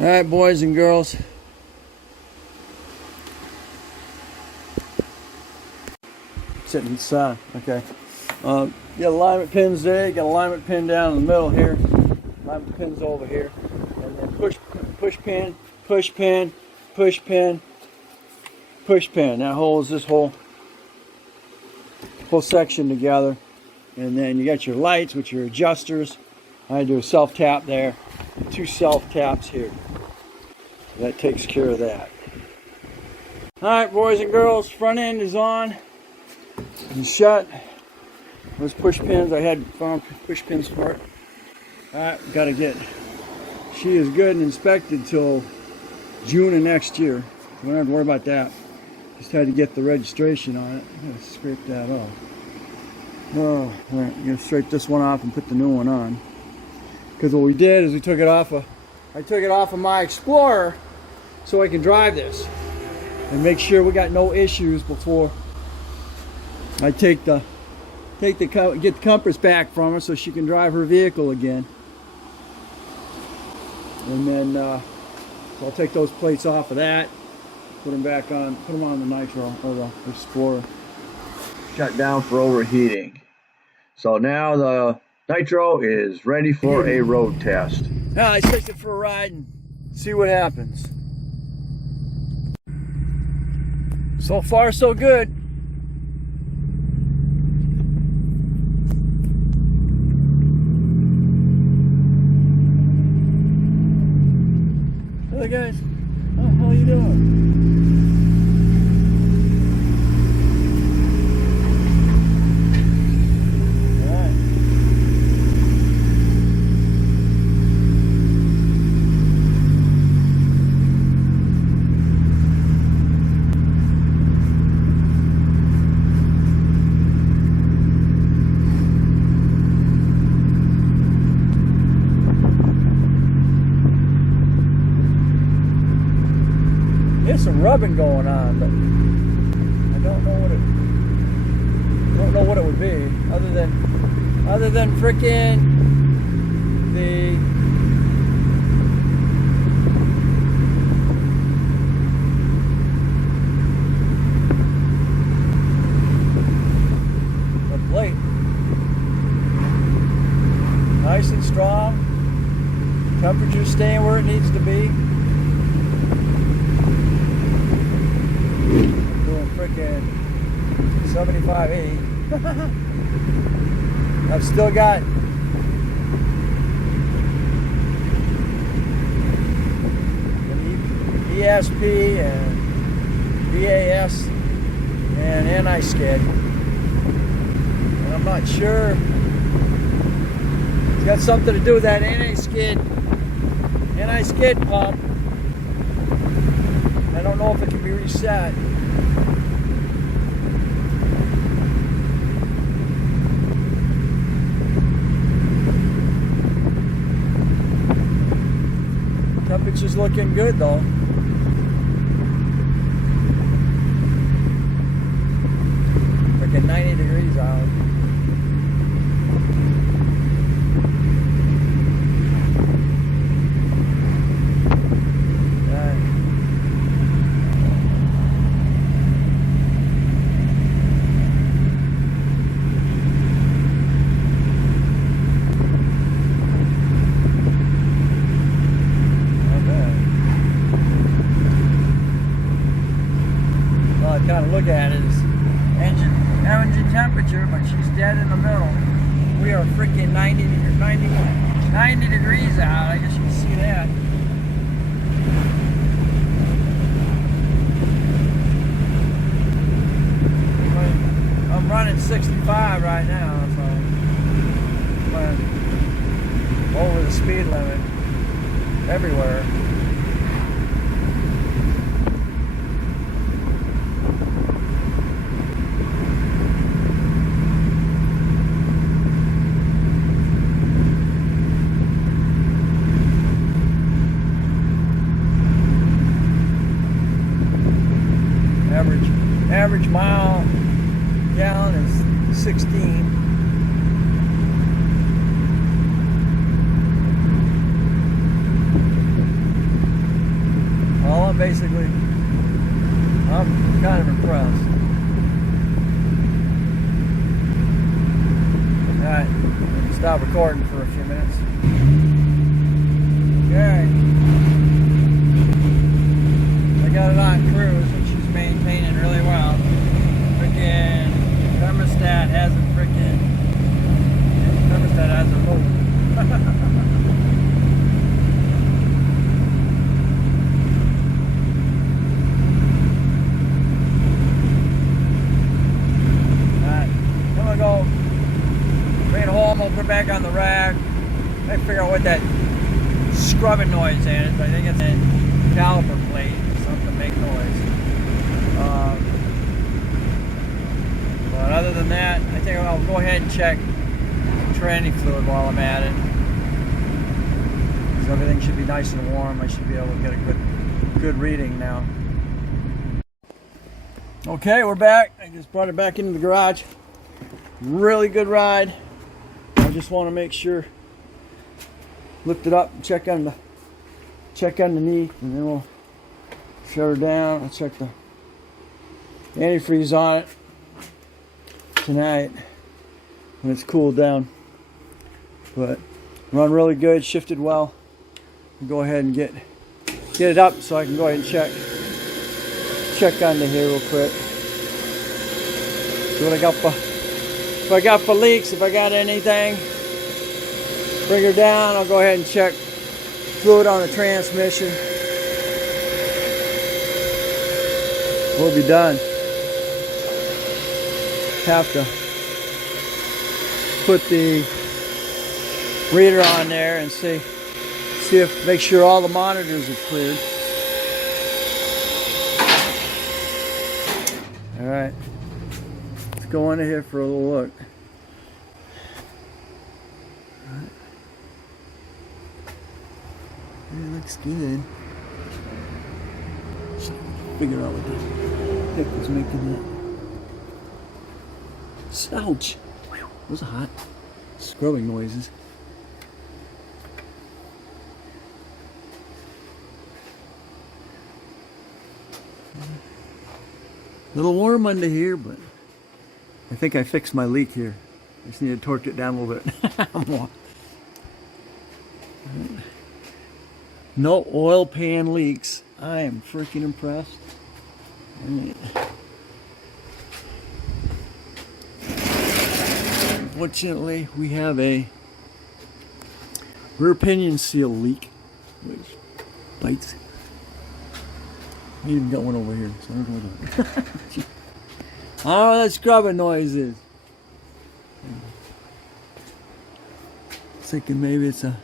All right, boys and girls. Sitting in the sun. Okay. You got alignment pins there. You got alignment pin down in the middle here. Alignment pins over here. And then push pin, push pin, push pin, push pin. That holds this whole section together. And then you got your lights, which are adjusters. I do a self tap there. 2 self taps here. That takes care of that. Alright, boys and girls, front end is on and shut. Those push pins, I had found push pins for it. Alright, gotta get, she is good and inspected till June of next year. We don't have to worry about that. Just had to get the registration on it. I'm gonna scrape that off. Oh, alright, I'm gonna scrape this one off and put the new one on. Because what we did is we took it off of, I took it off of my Explorer so I can drive this and make sure we got no issues before I get the compass back from her so she can drive her vehicle again. And then so I'll take those plates off of that, put them back on, put them on the Nitro or the Explorer. Shut down for overheating. So now the Nitro is ready for a road test. Now I take it for a ride and see what happens. So far, so good. Hello guys, how are you doing? There's some rubbing going on, but I don't know what it would be, other than frickin' the plate. Nice and strong. Temperature staying where it needs to be. I'm doing frickin' 75, 80. I've still got an ESP and BAS and NI-skid. And I'm not sure. It's got something to do with that NI-skid pump. I don't know if it can be reset. Temperature's looking good though. Freaking 90 degrees out. Kind of look at it as engine temperature, but she's dead in the middle. We are freaking 90 degrees out. I guess you can see that. I'm running 65 right now, so I'm over the speed limit everywhere. Average mile gallon is 16. basically, I'm kind of impressed. Alright, stop recording for a few minutes. Okay. I got it on cruise, and she's maintaining really well. Freaking thermostat hasn't moved. Put back on the rack. I figure out what that scrubbing noise is. I think it's a caliper plate or something to make noise. But other than that, I think I'll go ahead and check tranny fluid while I'm at it. So everything should be nice and warm. I should be able to get a good reading now. Okay, we're back. I just brought it back into the garage. Really good ride. I just want to make sure, lift it up and check underneath, and then we'll shut her down. I'll check the antifreeze on it tonight when it's cooled down. But run really good, shifted well. Go ahead and get it up so I can go ahead and check under here real quick. See what I got for. If I got for leaks, if I got anything, bring her down. I'll go ahead and check fluid on the transmission. We'll be done. Have to put the reader on there and see if, make sure all the monitors are cleared. All right. Go into here for a little look. It looks good. Figure out what the heck was making that. Ouch! Those are hot. Scrubbing noises. A little warm under here, but I think I fixed my leak here. I just need to torque it down a little bit more. No oil pan leaks. I am freaking impressed. Unfortunately, we have a rear pinion seal leak, which bites. I even got one over here, so I don't know what I'm doing. I don't know what that scrubbing noise is. Thinking maybe it's a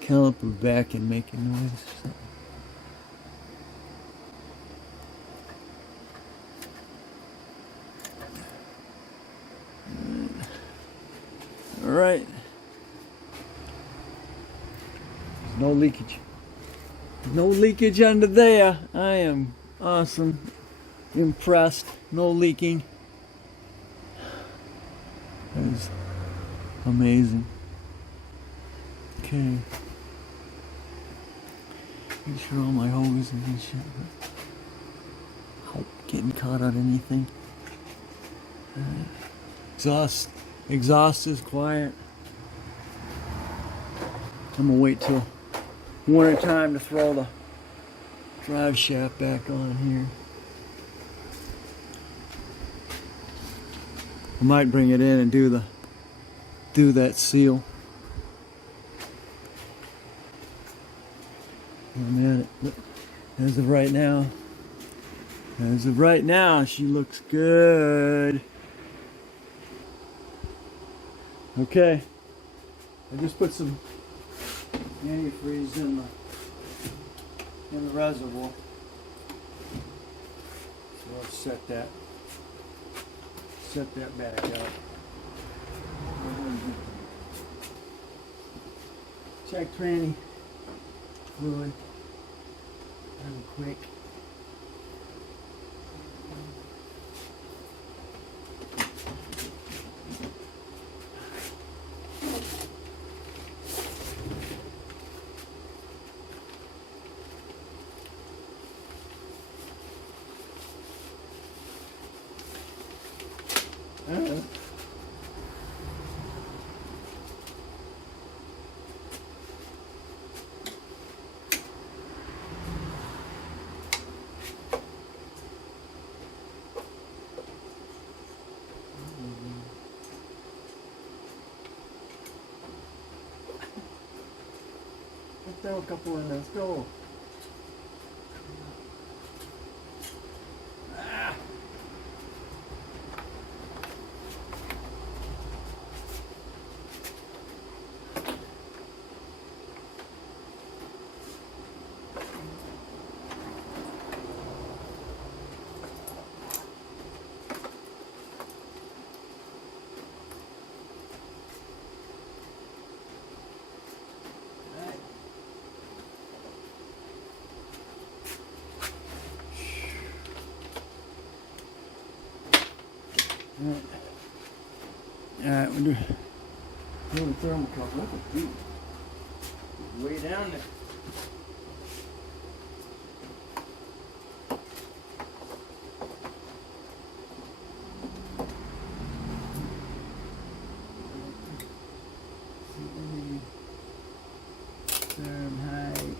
caliper back and making noise or something. All right. There's no leakage. No leakage under there. I am awesome. Impressed. No leaking. That is amazing. Okay. Make sure all my hoses and shit. Hope getting caught on anything. Exhaust is quiet. I'm gonna wait till winter time to throw the drive shaft back on here. I might bring it in and do that seal. I'm at it. As of right now, she looks good. Okay, I just put some antifreeze in the reservoir. So I'll set that back up. Check tranny fluid real quick. throw a couple in there. Let's go. Ah. Alright, we'll do the thermocouple. Look at these. Way down there. Therm height.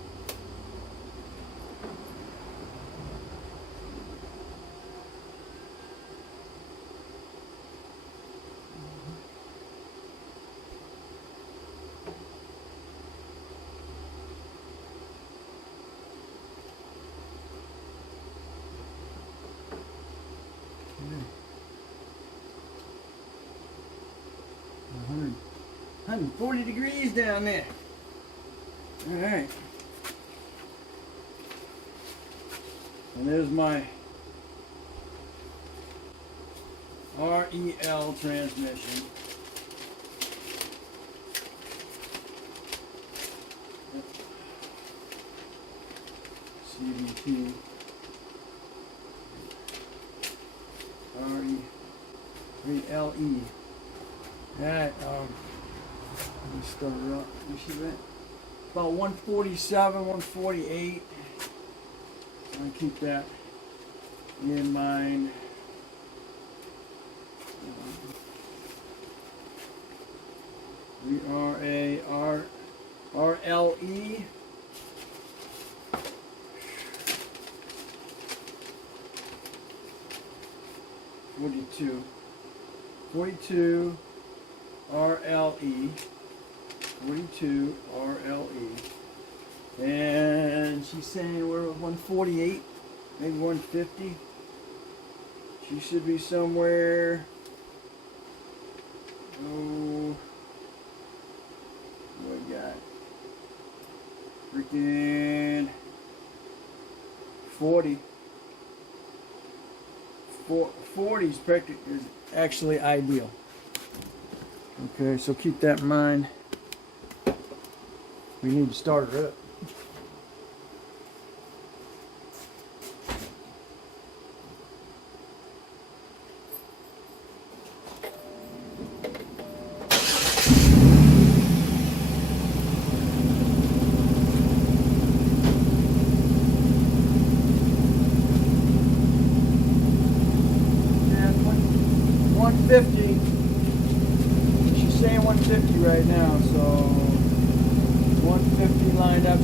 Yeah. 140 degrees down there. All right. And there's my REL transmission. CVT. RELE. Alright, let me start her up. You see that? About 147, 148. I'll keep that in mind. RLE. Forty-two RLE. 42 RLE. And she's saying we're at 148, maybe 150. She should be somewhere. Oh, what we got? Freaking 40. 40 is actually ideal. Okay, so keep that in mind. We need to start her up. And 150. She's saying 150 right now, so 150 lined up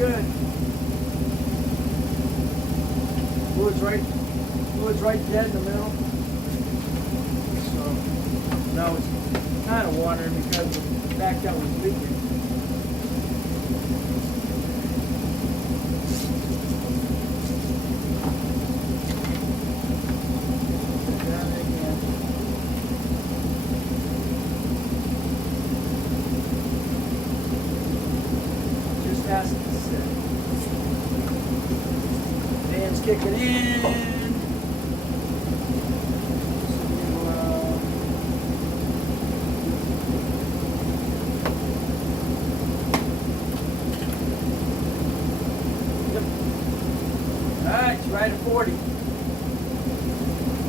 good. Fluid's right dead in the middle. So now it's kind of watering because the back that was leaking. Fan's kicking in. Yep. Alright, it's right at 40.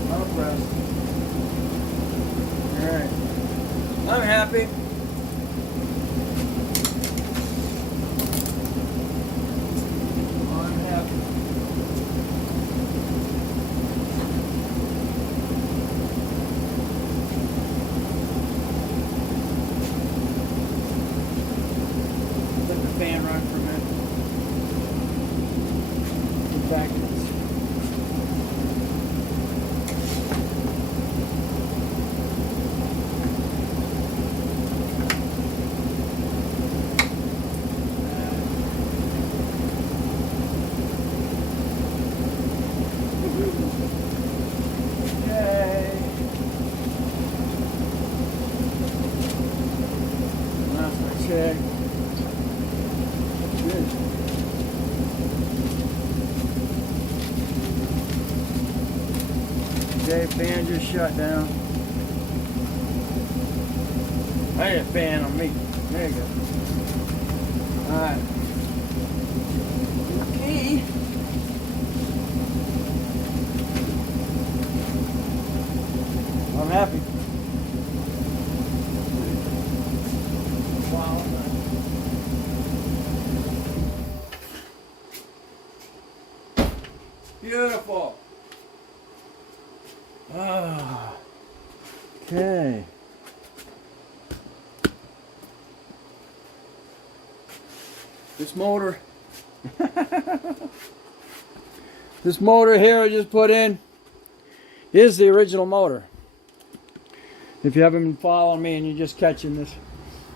I'm impressed. Alright. I'm happy. Fan run for a minute. Get back to this. Okay. That's my check. Okay, fan just shut down. I had a fan on me. There you go. Alright. Okay. I'm happy. Wow. Beautiful. Ah, okay. This motor, this motor here I just put in is the original motor. If you haven't been following me and you're just catching this,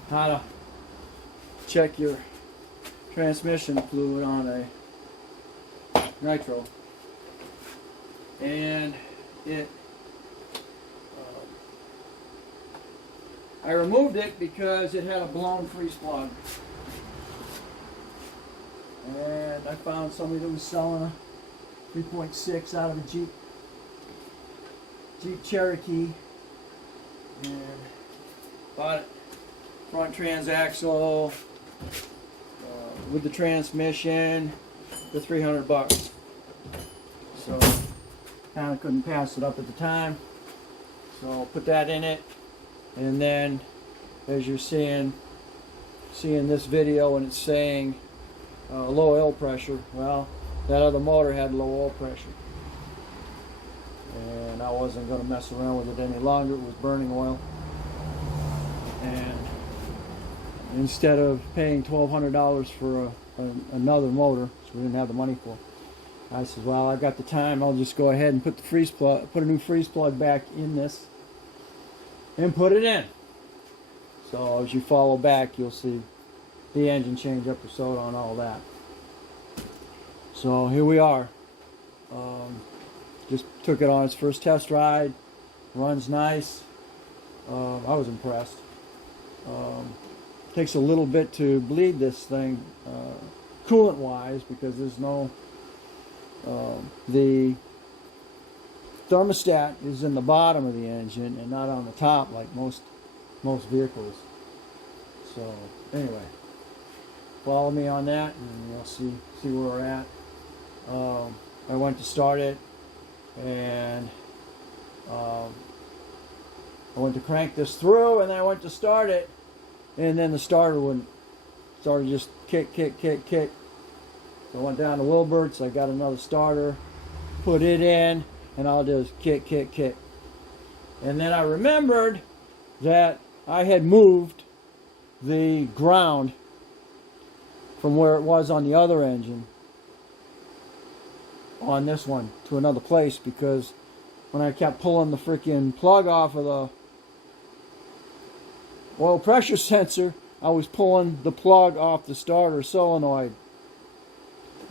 how to check your transmission fluid on a Nitro, and it. I removed it because it had a blown freeze plug, and I found somebody that was selling a 3.6 out of a Jeep Cherokee, and bought it front transaxle with the transmission for $300. So kind of couldn't pass it up at the time, so put that in it. And then, as you're seeing this video, and it's saying low oil pressure, well, that other motor had low oil pressure, and I wasn't going to mess around with it any longer. It was burning oil, and instead of paying $1,200 for another motor, which we didn't have the money for, I said, well, I've got the time, I'll just go ahead and put a new freeze plug back in this and put it in. So as you follow back, you'll see the engine change episode on all that. So here we are. Just took it on its first test ride. Runs nice. I was impressed. Takes a little bit to bleed this thing coolant wise, because there's no the thermostat is in the bottom of the engine and not on the top like most vehicles. So anyway, follow me on that and you'll see where we're at. I went to start it, and I went to crank this through, and then I went to start it, and then the starter wouldn't. Started just kick. So I went down to Wilbert's, I got another starter, put it in, and I'll just kick. And then I remembered that I had moved the ground from where it was on the other engine on this one to another place, because when I kept pulling the freaking plug off of the oil pressure sensor, I was pulling the plug off the starter solenoid.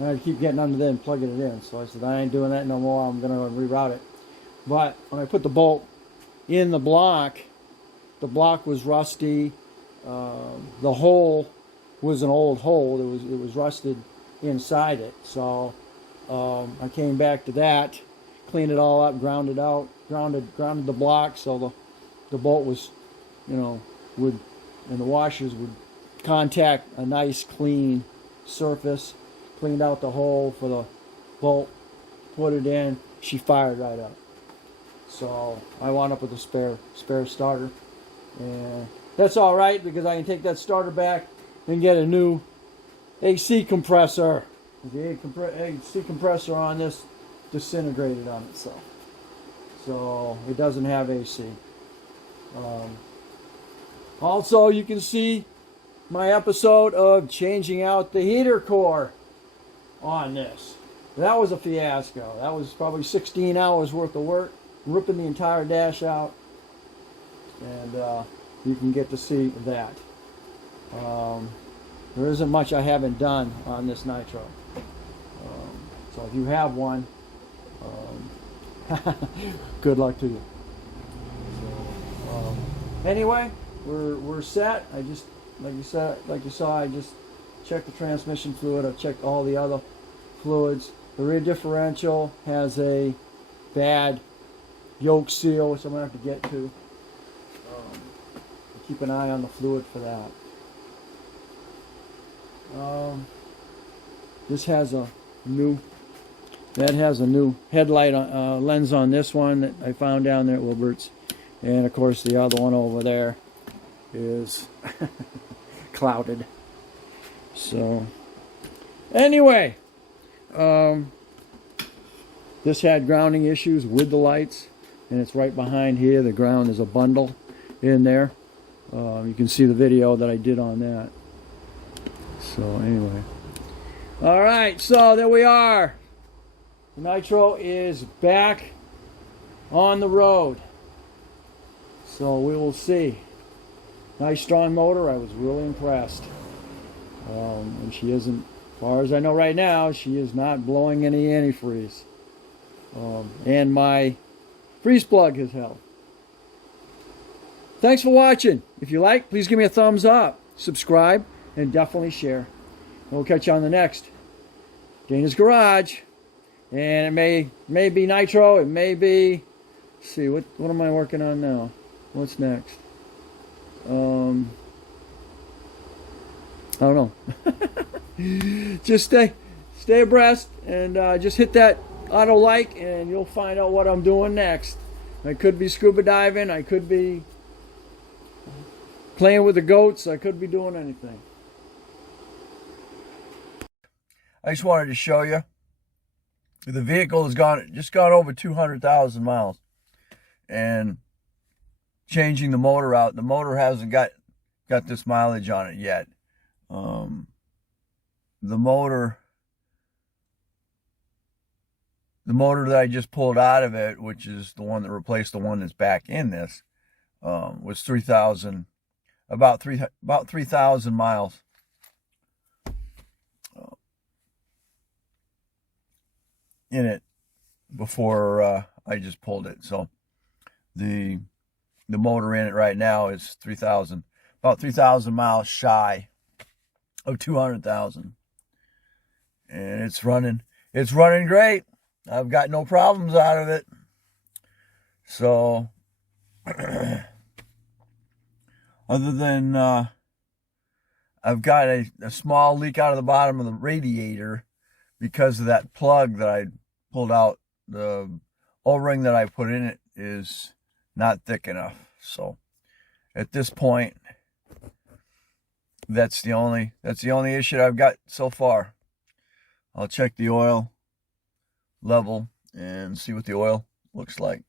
And I'd keep getting under there and plugging it in. So I said, I ain't doing that no more. I'm going to reroute it. But when I put the bolt in the block was rusty. The hole was an old hole. It was rusted inside it. So I came back to that, cleaned it all up, grounded the block so the bolt was, and the washers would contact a nice clean surface. Cleaned out the hole for the bolt, put it in. She fired right up. So I wound up with a spare starter, and that's all right because I can take that starter back and get a new AC compressor. The AC compressor on this disintegrated on itself, so it doesn't have AC. Also, you can see my episode of changing out the heater core on this. That was a fiasco. That was probably 16 hours worth of work, ripping the entire dash out, and you can get to see that. There isn't much I haven't done on this Nitro. So if you have one, good luck to you. So, anyway, we're set. I just, like you saw, I just checked the transmission fluid. I've checked all the other fluids. The rear differential has a bad yoke seal, which I'm going to have to get to. Keep an eye on the fluid for that. This has a new headlight lens on this one that I found down there at Wilbert's, and of course the other one over there is clouded. So anyway, this had grounding issues with the lights, and it's right behind here. The ground is a bundle in there. You can see the video that I did on that. So anyway, all right, so there we are. The Nitro is back on the road, so we will see. Nice strong motor. I was really impressed. And she isn't, as far as I know right now, she is not blowing any antifreeze. And my freeze plug has held. Thanks for watching. If you like, please give me a thumbs up, subscribe, and definitely share. And we'll catch you on the next Dana's Garage. And it may be Nitro, it may be, let's see, what am I working on now? What's next? I don't know. Just stay abreast, and just hit that auto like, and you'll find out what I'm doing next. I could be scuba diving, I could be playing with the goats, I could be doing anything. I just wanted to show you the vehicle has just gone over 200,000 miles, and changing the motor out. The motor hasn't got this mileage on it yet. The motor that I just pulled out of it, which is the one that replaced the one that's back in this, was about 3,000 miles. In it before I just pulled it. So the motor in it right now is about 3,000 miles shy of 200,000, and it's running great. I've got no problems out of it. So other than I've got a small leak out of the bottom of the radiator because of that plug that I pulled out. The O-ring that I put in it is not thick enough. So at this point, that's the only issue I've got so far. I'll check the oil level and see what the oil looks like.